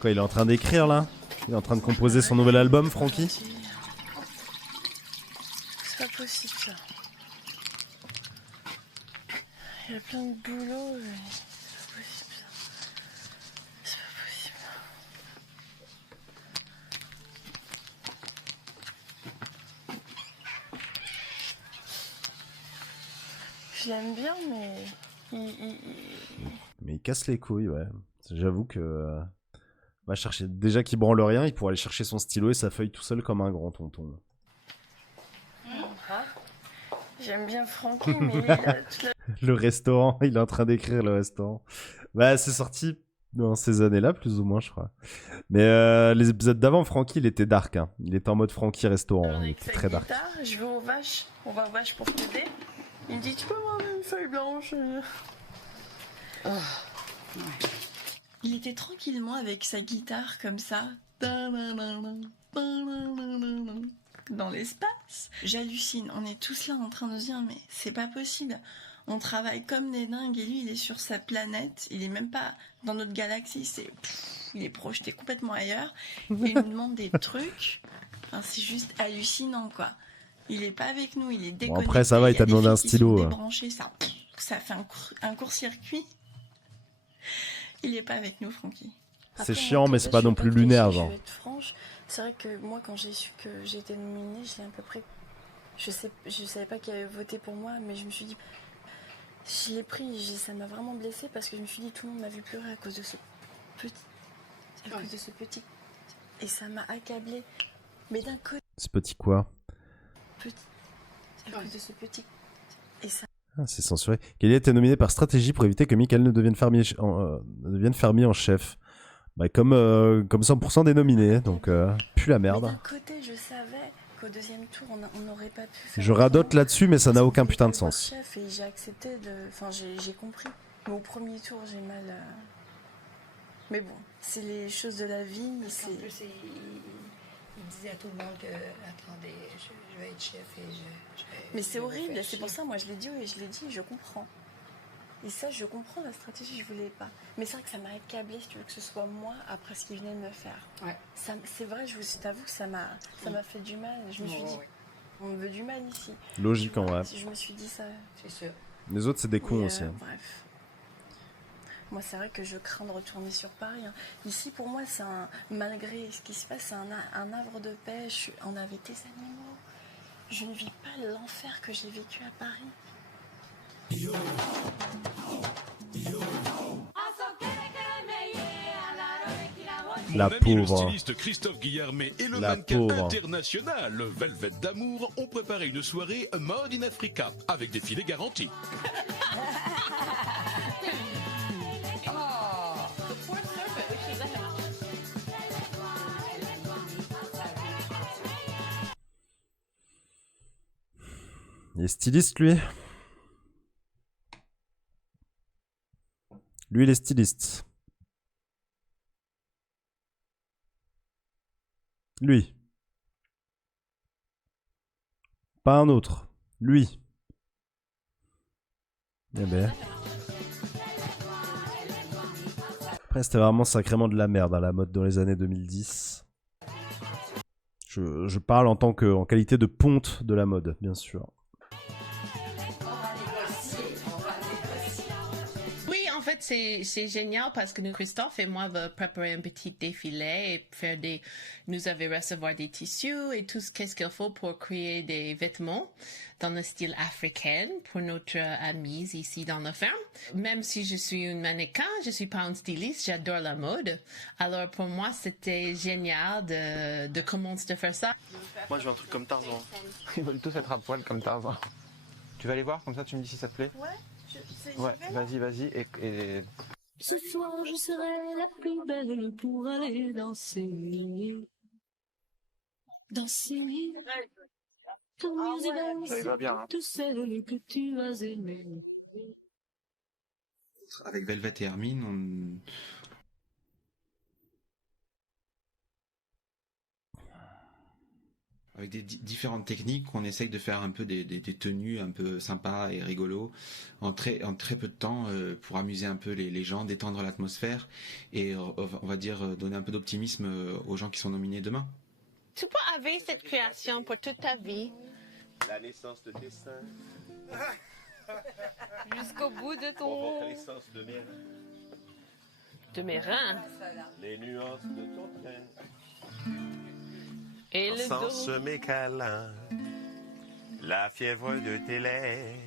Quoi, il est en train d'écrire là? Il est en train de composer son nouvel album, Francky? C'est pas possible ça. Il y a plein de boulot. Mais c'est pas possible ça. C'est pas possible. Je l'aime bien, mais Mais il casse les couilles, ouais. J'avoue que... va chercher... Déjà qu'il branle rien, il pourrait aller chercher son stylo et sa feuille tout seul comme un grand tonton. Ah, j'aime bien Francky, mais il a toute la... Le restaurant, il est en train d'écrire le restaurant. Bah, c'est sorti dans ces années-là, plus ou moins, je crois. Mais les épisodes d'avant, Francky, il était dark. Hein. Il était en mode Francky restaurant. Il était très dark. Guitare, je vais aux vaches. On va aux vaches pour t'aider. Il me dit, tu peux m'en donner une feuille blanche? Il était tranquillement avec sa guitare comme ça. Dans l'espace. J'hallucine. On est tous là en train de se dire, mais c'est pas possible. On travaille comme des dingues et lui, il est sur sa planète. Il est même pas dans notre galaxie. Il est projeté complètement ailleurs. Et il nous demande des trucs. Enfin, c'est juste hallucinant, quoi. Il est pas avec nous, il est déconnecté. Bon, après, ça va, il t'a demandé un stylo. Débranché, ça fait un court-circuit. Il est pas avec nous, Francky. C'est chiant, mais c'est pas non plus lunaire, genre. Je vais être franche. C'est vrai que moi, quand j'ai su que j'ai été nominée, je l'ai à peu près... Je savais pas qui avait voté pour moi, mais je me suis dit... Je l'ai pris, ça m'a vraiment blessée parce que je me suis dit tout le monde m'a vu pleurer à cause de ce petit... Et ça m'a accablée. Mais d'un côté... Ce petit quoi? À cause de ce petit... Et ça... Ah, c'est censuré. Kelly a été nominé par stratégie pour éviter que Michael ne devienne fermier en chef. Bah, comme 100% des nominés, donc plus la merde. Mais d'un côté, je savais qu'au deuxième tour, on n'aurait pas pu faire... Je radote là-dessus, mais ça n'a aucun putain de sens. Chef et j'ai accepté de... Enfin, j'ai compris. Mais au premier tour, j'ai mal... Mais bon, c'est les choses de la vie. En plus, il disait à tout le monde que, attendez, je vais être chef et Mais c'est horrible, c'est pour ça, moi je l'ai dit et je l'ai dit, je comprends. Et ça, je comprends la stratégie, je voulais pas. Mais c'est vrai que ça m'a accablé, si tu veux, que ce soit moi, après ce qu'il venait de me faire. Ouais. C'est vrai, je t'avoue que ça m'a fait du mal. Je me suis dit, on me veut du mal ici. Logique, en vrai. Je me suis dit ça. C'est sûr. Les autres, c'est des cons aussi. Bref. Moi, c'est vrai que je crains de retourner sur Paris. Hein. Ici, pour moi, malgré ce qui se passe, c'est un havre de paix. On avait des animaux. Je ne vis pas l'enfer que j'ai vécu à Paris. La Mon ami le pauvre. styliste Christophe Guillarmet et le La mannequin pauvre. international Velvet d'Amour ont préparé une soirée Made in Africa avec des filets garantis. Il est styliste, lui. Lui, il est styliste. Lui. Pas un autre. Lui. Eh ben. Après, c'était vraiment sacrément de la merde, hein, la mode dans les années 2010. Je parle en qualité de ponte de la mode, bien sûr. Oui, en fait, c'est génial parce que Christophe et moi va préparer un petit défilé et faire nous allons recevoir des tissus et tout ce qu'il faut pour créer des vêtements dans le style africain pour notre amie ici dans la ferme. Même si je suis une mannequin, je suis pas un styliste, j'adore la mode. Alors pour moi, c'était génial de commencer à faire ça. Moi, je veux un truc comme Tarzan. Ils veulent tous être à poil comme Tarzan. Tu vas aller voir, comme ça tu me dis si ça te plaît? Ouais, vas-y, et... Ce soir, je serai la plus belle pour aller danser. Danser. Ton musique Ça y va bien, hein. tout celle que tu as aimé. Avec Velvet et Hermine, avec des différentes techniques, on essaye de faire un peu des tenues un peu sympas et rigolos en très peu de temps pour amuser un peu les gens, détendre l'atmosphère et on va dire donner un peu d'optimisme aux gens qui sont nominés demain. Tu peux avoir cette création pour toute ta vie. La naissance de tes seins. Jusqu'au bout de Provoque ton... l'essence de mes reins. de mes reins. Les nuances de ton teint. Et le Sans dos. mes câlins. La fièvre de tes lèvres.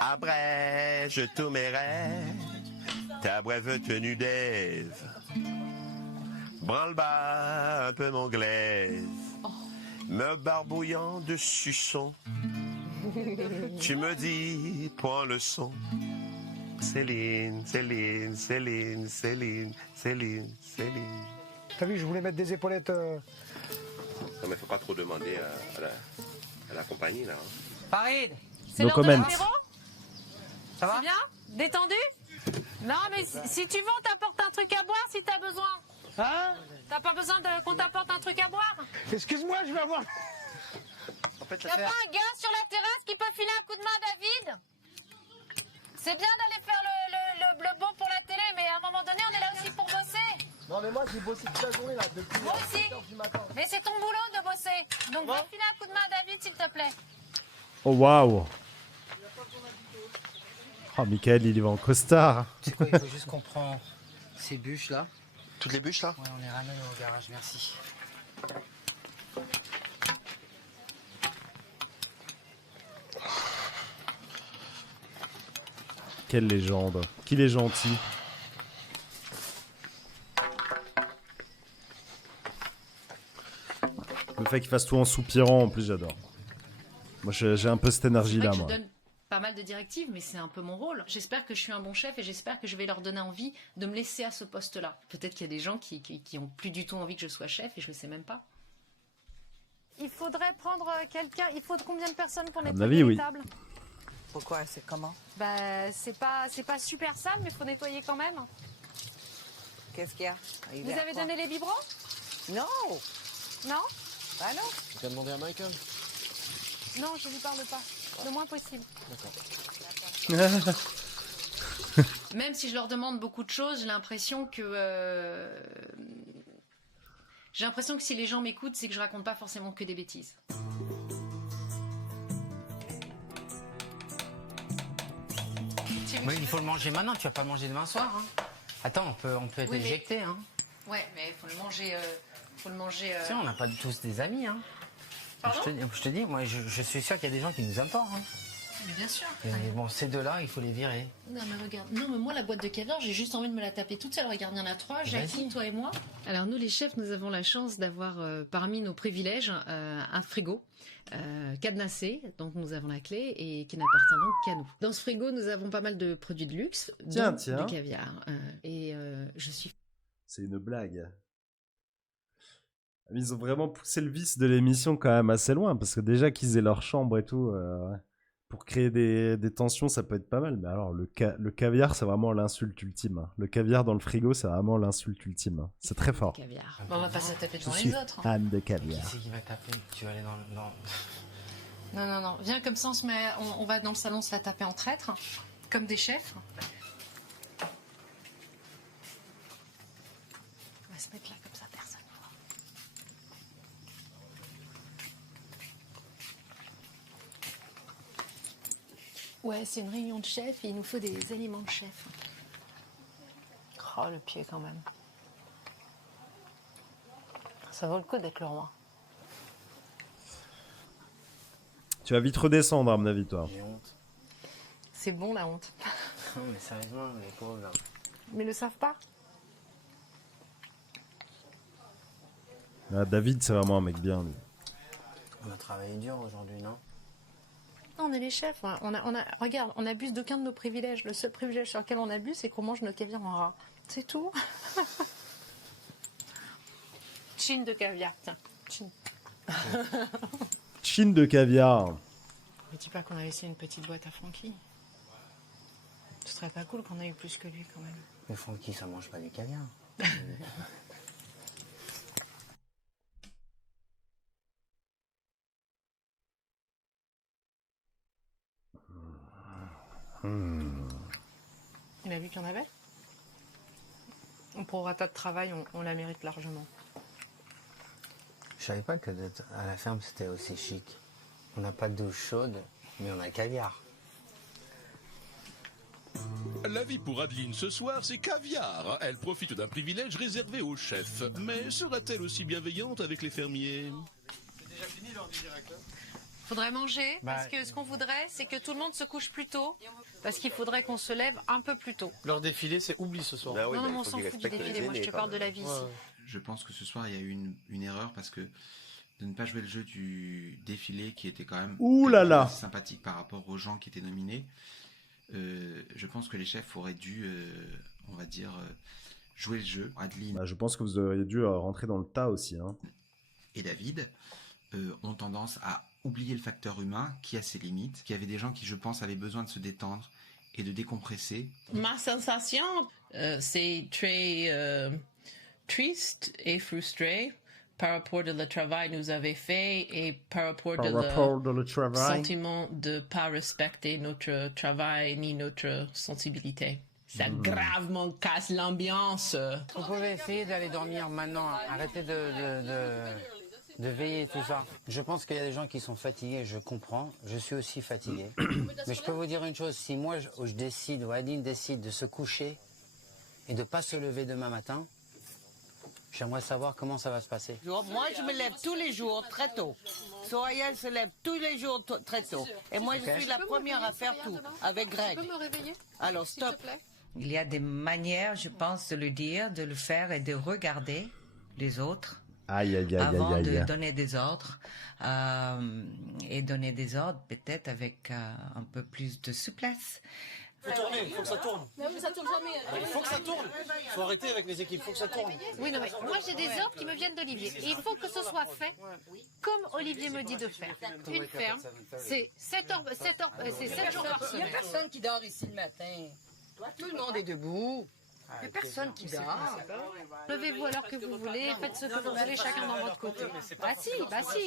Après, je t'oumerai ta brève tenue d'Ève. Branle-bas un peu mon glaise. Me barbouillant de suçon. Tu me dis, prends le son. Céline, Céline, Céline, Céline, Céline, Céline. T'as vu, je voulais mettre des épaulettes. Non mais faut pas trop demander à la compagnie là. Hein. Farid, C'est No l'heure de comment. l'apéro? ça va? C'est bien? Détendu? Non, mais si tu veux, on t'apporte un truc à boire si t'as besoin. Hein? T'as pas besoin qu'on t'apporte un truc à boire? Excuse-moi, je vais avoir. Y'a pas un gars sur la terrasse qui peut filer un coup de main à David? C'est bien d'aller faire le bon pour la télé, mais à un moment donné, on est là aussi pour bosser. Non mais moi j'ai bossé toute la journée là depuis Moi aussi. 7h du matin. Mais c'est ton boulot de bosser. Donc va filer un coup de main à David, s'il te plaît. Oh waouh. Oh, Michael, il y va en costard. Tu sais quoi, il faut juste qu'on prend ces bûches là. Toutes les bûches là? Ouais, on les ramène au garage, merci. Quelle légende. Qu'il est gentil. Le fait qu'il fasse tout en soupirant, en plus, j'adore. Moi, j'ai un peu cette C'est vrai énergie-là, que je moi. donne pas mal de directives, mais c'est un peu mon rôle. J'espère que je suis un bon chef et j'espère que je vais leur donner envie de me laisser à ce poste-là. Peut-être qu'il y a des gens qui ont plus du tout envie que je sois chef et je le sais même pas. Il faudrait prendre quelqu'un. Il faut combien de personnes pour À mon nettoyer avis, les oui. tables? Pourquoi? C'est comment? Bah, c'est pas super sale, mais faut nettoyer quand même. Qu'est-ce qu'il y a? Vous avez donné les biberons? Non! Non? Bah non! Tu as demandé à Michael? Non, je lui parle pas. Le moins possible. Même si je leur demande beaucoup de choses, j'ai l'impression que si les gens m'écoutent, c'est que je raconte pas forcément que des bêtises. Oui, il faut le manger maintenant, tu vas pas le manger demain soir. Hein. Attends, on peut être Oui, mais- éjecté. Hein. Ouais, mais il faut le manger. Tu sais, on n'a pas tous des amis. Hein. Pardon Je te dis, moi je suis sûr qu'il y a des gens qui nous aiment pas. Hein. Mais bien sûr. Et bon, ces deux-là, il faut les virer. Non mais regarde, non mais moi la boîte de caviar, j'ai juste envie de me la taper toute seule. Regarde, il y en a 3, Jackie, Vas-y. toi et moi. Alors nous les chefs, nous avons la chance d'avoir parmi nos privilèges un frigo cadenassé, dont nous avons la clé et qui n'appartient donc qu'à nous. Dans ce frigo, nous avons pas mal de produits de luxe, Tiens, dont tiens. du caviar. Je suis C'est une blague. Mais ils ont vraiment poussé le vice de l'émission quand même assez loin, parce que déjà qu'ils aient leur chambre et tout, pour créer des tensions, ça peut être pas mal. Mais alors, le caviar, c'est vraiment l'insulte ultime. Hein. Le caviar dans le frigo, c'est vraiment l'insulte ultime. Hein. C'est très fort. caviar. Bon, on va pas se taper Je devant suis les autres. hein. fan de Qui caviar. c'est qui va taper? Tu vas aller dans... Non. Viens comme ça, on va dans le salon se la taper en traître, comme des chefs. On va se mettre là comme ça, personne ne voit. Ouais, c'est une réunion de chefs et il nous faut des aliments de chef. Oh, le pied quand même. Ça vaut le coup d'être le roi. Tu vas vite redescendre, à mon avis, toi. J'ai honte. C'est bon la honte. Non, mais sérieusement, les pauvres là. Mais ils le savent pas. Ah, David, c'est vraiment un mec bien, lui. On a travaillé dur aujourd'hui, non? Non, on est les chefs. Regarde, on n'abuse d'aucun de nos privilèges. Le seul privilège sur lequel on abuse, c'est qu'on mange notre caviar en rat. C'est tout. Chine de caviar, tiens. Chine. Chine de caviar. Mais dis pas qu'on a laissé une petite boîte à Francky. Ce serait pas cool qu'on ait eu plus que lui quand même. Mais Francky, ça mange pas du caviar. Il a vu qu'il y en avait. On prorata de travail, on la mérite largement. Je savais pas que d'être à la ferme, c'était aussi chic. On n'a pas de douche chaude, mais on a le caviar. La vie pour Adeline ce soir, c'est caviar. Elle profite d'un privilège réservé aux chefs. Mais sera-t-elle aussi bienveillante avec les fermiers? C'est déjà fini l'heure du direct. Faudrait manger, parce que ce qu'on voudrait, c'est que tout le monde se couche plus tôt, parce qu'il faudrait qu'on se lève un peu plus tôt. Leur défilé, c'est oubli ce soir. Non, non, on s'en fout du défilé, moi je te parle de la vie ici. Je pense que ce soir, il y a eu une erreur parce que de ne pas jouer le jeu du défilé qui était quand même assez sympathique par rapport aux gens qui étaient nominés. Je pense que les chefs auraient dû, on va dire, jouer le jeu. Adeline Bah, je pense que vous auriez dû rentrer dans le tas aussi. Hein. et David ont tendance à oublier le facteur humain qui a ses limites, qu'il y avait des gens qui, je pense, avaient besoin de se détendre et de décompresser. Ma sensation, c'est très triste et frustré par rapport au travail que nous avons fait et par rapport au sentiment de ne pas respecter notre travail ni notre sensibilité. Ça gravement casse l'ambiance. Vous pouvez essayer d'aller dormir maintenant. Arrêtez de veiller tout ça. Je pense qu'il y a des gens qui sont fatigués, je comprends. Je suis aussi fatigué. Mais je peux vous dire une chose, si moi je décide, ou Adeline décide de se coucher et de ne pas se lever demain matin, j'aimerais savoir comment ça va se passer. Moi, je me lève tous les jours très tôt. Soraya se lève tous les jours très tôt. Et moi, je suis la première à faire tout, avec Greg. Tu peux me réveiller? Alors, stop. Il y a des manières, je pense, de le dire, de le faire et de regarder les autres. Aïe, aïe, aïe, avant aïe, aïe. de donner des ordres. Et donner des ordres peut-être avec un peu plus de souplesse. Il faut tourner, il faut que ça tourne. Mais oui, ça tourne jamais. Il faut que ça tourne. Il faut arrêter avec les équipes, il faut que ça tourne. Oui, non, mais moi j'ai des ordres qui me viennent d'Olivier. Et il faut que ce soit fait comme Olivier me dit de faire. Une ferme, c'est 7 jours par semaine. Il n'y a personne qui dort ici le matin. Tout le monde est debout. Il n'y a personne qui dort. Levez-vous alors que vous voulez, faites ce que vous voulez, chacun dans votre côté. Bah si,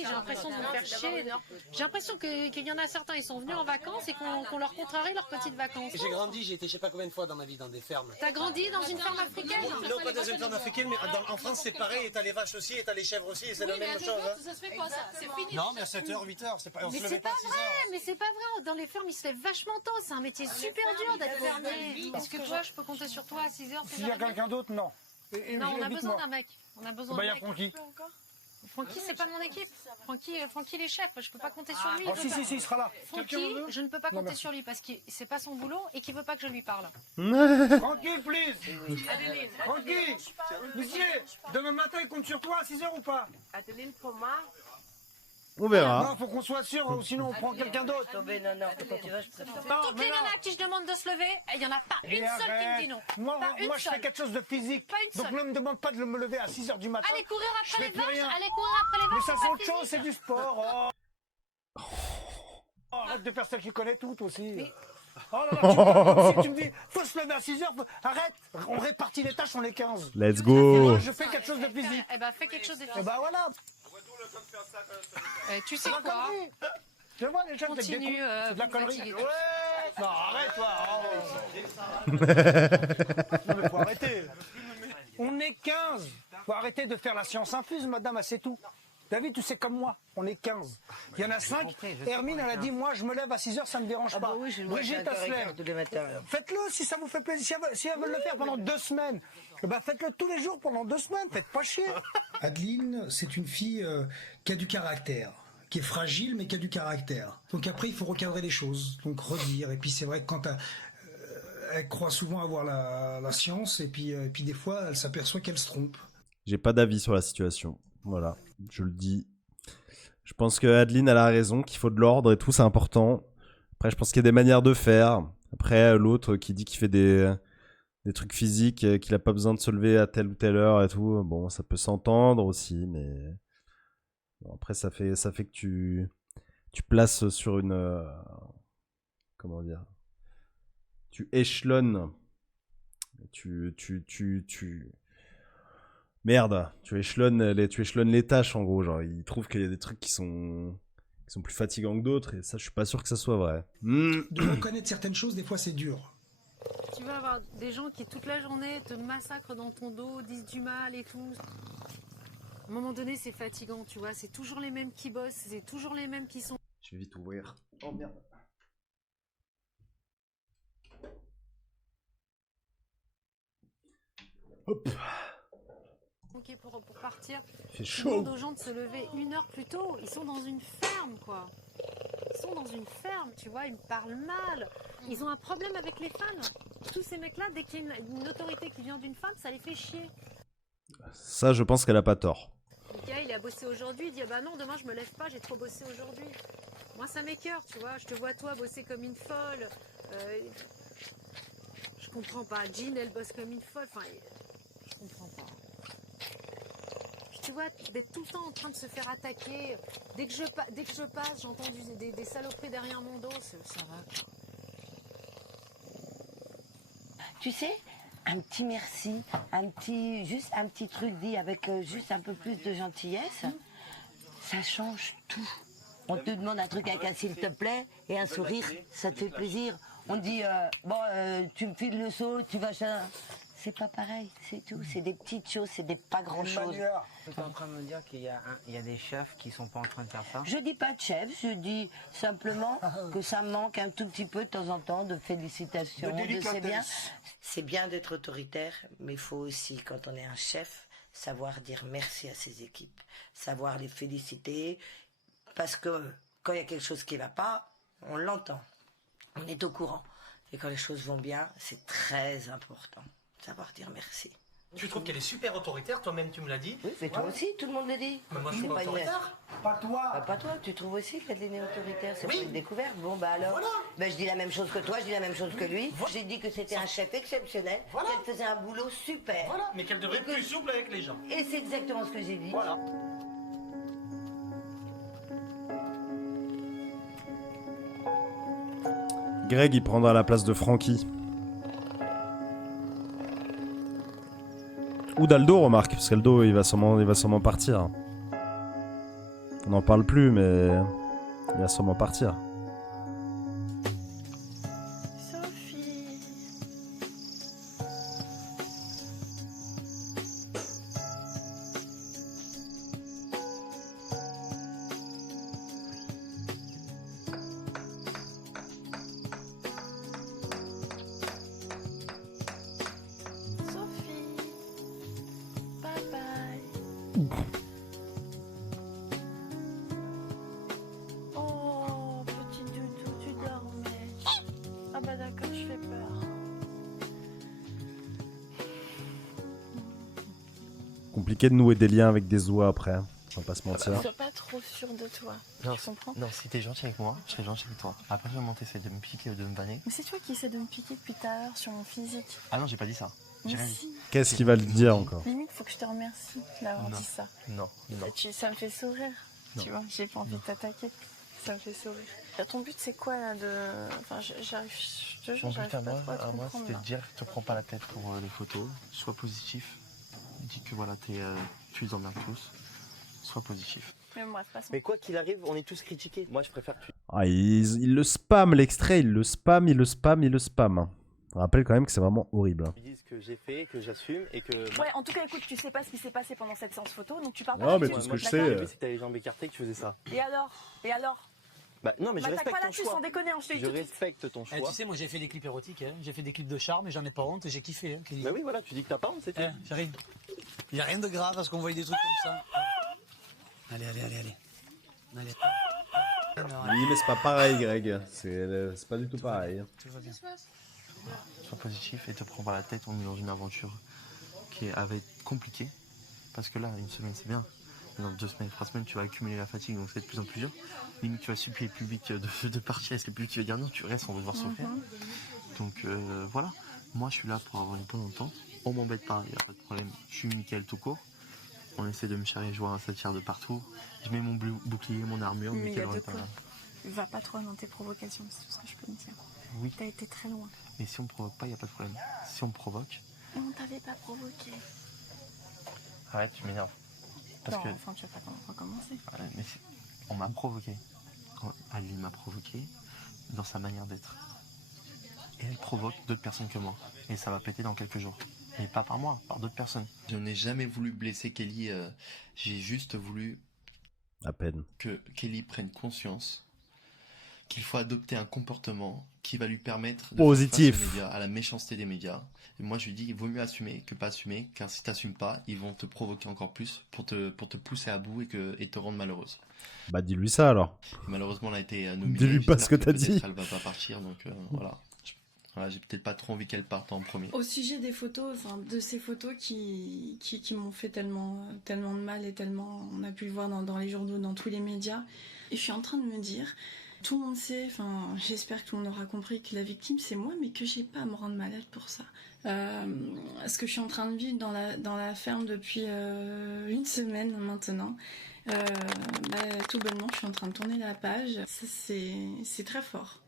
j'ai l'impression de vous faire chier. J'ai l'impression qu'il y en a certains, ils sont venus en vacances et qu'on leur contrarie leurs petites vacances. J'ai grandi, j'ai été je sais pas combien de fois dans ma vie dans des fermes. T'as grandi dans une ferme africaine? Non, pas dans une ferme africaine, mais en France c'est pareil, et t'as les vaches aussi, et t'as les chèvres aussi, et c'est la même chose. Ça se fait quoi ça? C'est fini. Non, mais à 7h, 8h, c'est pas, on Mais se c'est levait pas pas à 6h. vrai, mais c'est pas vrai. Dans les fermes, ils se lèvent vachement tôt. C'est un métier super dur d'être fermier. Est-ce que toi, je peux compter sur toi à 6h? S'il y a quelqu'un d'autre, non. Non, on a besoin d'un mec. On a besoin Bah, il y d'un a mec. Francky. Francky, c'est pas mon équipe. Francky est le chef. Je peux pas compter sur lui. Oh, si, il sera là. Francky, je ne peux pas compter sur lui parce que c'est pas son boulot et qu'il veut pas que je lui parle. Tranquille, please. Adeline. Tranquille. Monsieur, demain matin, il compte sur toi à 6h ou pas? Adeline, pour moi. On verra. Non, faut qu'on soit sûr, ou sinon on prend quelqu'un d'autre. Non, quand tu vas, je préfère. Toutes les nanas à qui je demande de se lever, il y en a pas une seule qui me dit non. Moi, Pas une moi je seule. fais quelque chose de physique. Pas une Donc seule. ne me demande pas de me lever à 6h du matin. Allez courir Je après fais les plus vaches, rien. allez courir après les vaches. Mais ça, c'est c'est pas autre chose, physique. c'est du sport. Oh. Oh, arrête de faire celle qui connaît tout aussi. Oh là là, tu me dis, faut se lever à 6h. Arrête, on répartit les tâches, on est 15. Let's Et go. moi, je fais quelque chose de physique. Eh ben, fais quelque chose de Et physique. bah voilà. Tu sais quoi? Je vois les gens Continue, c'est de la vous connerie. fatiguez. Ouais. Non, arrête toi. Non mais faut arrêter. On est 15. Faut arrêter de faire la science infuse, madame, c'est tout. David, tu sais comme moi, on est 15. Il y en a 5. Hermine, elle a dit, moi, je me lève à 6h, ça me dérange pas. Brigitte, elle se lève. Faites-le si ça vous fait plaisir. Si elles veulent le faire pendant 2 semaines, eh ben faites-le tous les jours pendant 2 semaines. Faites pas chier. Adeline, c'est une fille qui a du caractère, qui est fragile, mais qui a du caractère. Donc après, il faut recadrer les choses, donc redire. Et puis c'est vrai que quand elle croit souvent avoir la science, et puis des fois, elle s'aperçoit qu'elle se trompe. J'ai pas d'avis sur la situation. Voilà, je le dis. Je pense que Adeline elle a raison, qu'il faut de l'ordre et tout, c'est important. Après, je pense qu'il y a des manières de faire. Après, l'autre qui dit qu'il fait des trucs physiques, qu'il a pas besoin de se lever à telle ou telle heure et tout, bon, ça peut s'entendre aussi, mais Bon, après, ça fait que tu places sur une... comment dire? Tu échelonnes. Merde, tu échelonnes les tâches en gros. Genre, ils trouvent qu'il y a des trucs qui sont plus fatigants que d'autres, et ça, je suis pas sûr que ça soit vrai. De reconnaître certaines choses, des fois, c'est dur. Tu vas avoir des gens qui toute la journée te massacrent dans ton dos, disent du mal et tout. À un moment donné, c'est fatigant, tu vois. C'est toujours les mêmes qui bossent, c'est toujours les mêmes qui sont... Je vais vite ouvrir. Oh merde. Hop. Ok, pour partir. Il fait Je chaud. demande aux gens de se lever 1 heure plus tôt. Ils sont dans une ferme, quoi. Ils sont dans une ferme, tu vois. Ils me parlent mal. Ils ont un problème avec les femmes. Tous ces mecs-là, dès qu'il y a une autorité qui vient d'une femme, ça les fait chier. Ça, je pense qu'elle a pas tort. Le gars, il a bossé aujourd'hui. Il dit, ah bah non, demain, je me lève pas. J'ai trop bossé aujourd'hui. Moi, ça m'écœure, tu vois. Je te vois, toi, bosser comme une folle. Je comprends pas. Jean, elle bosse comme une folle. Enfin, je comprends pas. Tu vois, d'être tout le temps en train de se faire attaquer. Dès que je passe, j'entends des saloperies derrière mon dos. Ça va, quoi. Tu sais, un petit merci, juste un petit truc dit avec juste un peu plus de gentillesse, ça change tout. On te demande un truc avec un s'il te plaît et un sourire, ça te fait plaisir. On dit, tu me files le seau, tu vas... C'est pas pareil, c'est tout. C'est des petites choses, c'est pas grand-chose. Tu es en train de me dire qu'il y a des chefs qui sont pas en train de faire ça? Je dis pas de chef, je dis simplement que ça manque un tout petit peu de temps en temps de félicitations, de c'est bien. C'est bien d'être autoritaire, mais il faut aussi, quand on est un chef, savoir dire merci à ses équipes, savoir les féliciter, parce que quand il y a quelque chose qui va pas, on l'entend, on est au courant. Et quand les choses vont bien, c'est très important, savoir dire merci. Tu trouves qu'elle est super autoritaire, toi-même tu me l'as dit. Oui, mais toi aussi, tout le monde le dit. Mais moi je suis C'est pas une- autoritaire. Pas toi. Pas toi, tu trouves aussi qu'elle est autoritaire, c'est Oui. pas une découverte. Bon bah alors, Voilà. ben, je dis la même chose que toi, je dis la même chose que lui. J'ai dit que c'était un chef exceptionnel, Voilà. qu'elle faisait un boulot super. Voilà, mais qu'elle devrait être plus souple avec les gens. Et c'est exactement ce que j'ai dit. Voilà. Greg, il prendra la place de Francky. Ou d'Aldo, remarque, parce qu'Aldo, il va sûrement partir. On n'en parle plus, mais il va sûrement partir. Sophie. Sophie. Bye bye. Oh, petit doudou, tu dormais. Ah bah d'accord, je fais peur. Compliqué de nouer des liens avec des oies après, hein. On va pas se mentir. Sois pas trop sûr de toi. Non, Tu comprends? non, si t'es gentil avec moi, je serai gentil avec toi. Après, je vais t'essaies de me piquer ou de me vanner. Mais c'est toi qui essaie de me piquer depuis tout à l'heure sur mon physique. Ah non, j'ai pas dit ça. J'ai Mais rien dit. si. Qu'est-ce qu'il va le dire encore? Limite, faut que je te remercie d'avoir Non. dit ça. Non, non. Ça me fait sourire. Non. Tu vois, j'ai pas envie de t'attaquer. Ça me fait sourire. Ton but, c'est quoi là de. Enfin, j'arrive. Je te jure, Mon j'arrive but à pas moi, trop à te comprendre, c'était là. de dire, te prends pas la tête pour les photos, sois positif. Dis que voilà, tu les emmerdes tous. Sois positif. Mais bref, passons. Mais quoi qu'il arrive, on est tous critiqués. Moi, je préfère que tu... Ah, il le spam, l'extrait, il le spam. Je rappelle quand même que c'est vraiment horrible. Hein. Tu dises que j'ai fait, que j'assume et que... Ouais, en tout cas, écoute, tu sais pas ce qui s'est passé pendant cette séance photo, donc tu parles Non, pas mais là-dessus. tout ce que je D'accord? sais, J'ai vu, c'est que t'avais les jambes écartées et que tu faisais ça. Et alors? Et alors? Bah non, mais je M'attaque respecte pas ton là-dessus, choix. sans déconner, hein, je te dis Je tout de suite. respecte ton choix. Tu sais, moi j'ai fait des clips érotiques, hein. J'ai fait des clips de charme et j'en ai pas honte et j'ai kiffé. Hein, Kelly. Bah oui, voilà, tu dis que t'as pas honte, c'est tout. J'arrive. Il y a rien de grave parce qu'on voyait des trucs comme ça. Allez. Allez. Oui, mais c'est pas pareil, Greg. C'est pas du tout pareil. Tout va bien. Sois positif et te prends pas la tête. On est dans une aventure qui va être compliquée. Parce que là, une semaine, c'est bien. Mais dans 2 semaines, 3 semaines, tu vas accumuler la fatigue, donc c'est de plus en plus dur. Limite, tu vas supplier le public de partir. Est-ce que le public va dire non, tu restes, on va devoir souffrir. Donc voilà. Moi, je suis là pour avoir une bonne entente. On m'embête pas, il n'y a pas de problème. Je suis Mickaël tout court. On essaie de me charrier, je vois, ça tire de partout. Je mets mon bouclier, mon armure, Mais il y Michael a de aurait quoi. pas. Va pas trop dans tes provocations, c'est tout ce que je peux te dire. Oui. T'as été très loin. Mais si on me provoque pas, il n'y a pas de problème. Si on me provoque, Et on t'avait pas provoqué. arrête, tu m'énerves. Parce Non, que enfin, tu vas pas recommencer. ouais, mais on m'a provoqué. Aline m'a provoqué dans sa manière d'être. Et elle provoque d'autres personnes que moi. Et ça va péter dans quelques jours. Mais pas par moi, par d'autres personnes. Je n'ai jamais voulu blesser Kelly. J'ai juste voulu À peine. que Kelly prenne conscience qu'il faut adopter un comportement qui va lui permettre de Positif. faire face aux médias, à la méchanceté des médias. Et moi, je lui dis, il vaut mieux assumer que pas assumer, car si t'assumes pas, ils vont te provoquer encore plus pour te pousser à bout et te rendre malheureuse. Bah dis-lui ça alors. Malheureusement, elle a été nominée. Dis-lui pas ce que t'as J'espère dit. peut-être Elle va pas partir, donc voilà. Voilà, j'ai peut-être pas trop envie qu'elle parte en premier. Au sujet des photos, enfin, de ces photos qui m'ont fait tellement de mal et tellement, on a pu le voir dans les journaux, dans tous les médias, et je suis en train de me dire, tout le monde sait, enfin, j'espère que tout le monde aura compris que la victime c'est moi, mais que j'ai pas à me rendre malade pour ça. Ce que je suis en train de vivre dans la ferme depuis une semaine maintenant, tout bonnement, je suis en train de tourner la page. Ça, c'est très fort.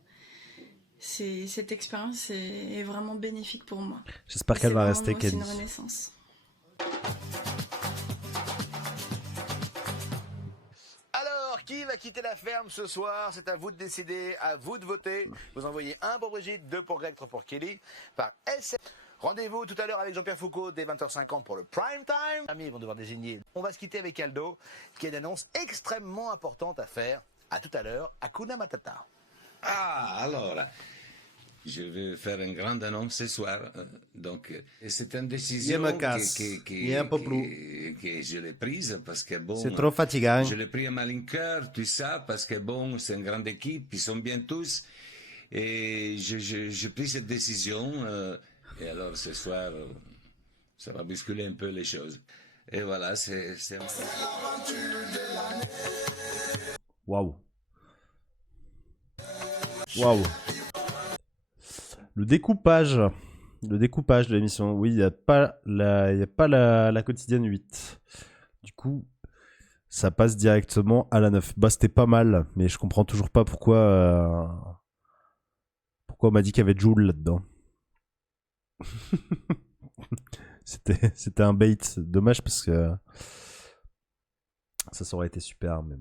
Cette expérience est vraiment bénéfique pour moi. J'espère qu'elle va rester, C'est Kelly. une renaissance. Alors, qui va quitter la ferme ce soir? C'est à vous de décider, à vous de voter. Vous envoyez 1 pour Brigitte, 2 pour Greg, 3 pour Kelly, par SMS. Rendez-vous tout à l'heure avec Jean-Pierre Foucault dès 20h50 pour le prime time. Les amis vont devoir désigner. On va se quitter avec Aldo, qui a une annonce extrêmement importante à faire. À tout à l'heure, Hakuna Matata. Ah, alors, je vais faire une grande annonce ce soir. Donc, c'est une décision Je me casse. Il est un peu que je l'ai prise parce que bon. C'est trop fatigant. Je l'ai pris à malinqueur, tout ça, parce que bon, c'est une grande équipe, ils sont bien tous. Et j'ai pris cette décision. Et alors, ce soir, ça va bousculer un peu les choses. Et voilà, c'est... Waouh. Waouh. Le découpage de l'émission. Oui, il n'y a pas la quotidienne 8. Du coup, ça passe directement à la 9. Bah, c'était pas mal, mais je comprends toujours pas pourquoi on m'a dit qu'il y avait Joule là-dedans. C'était un bait. Dommage parce que ça aurait été super. Mais...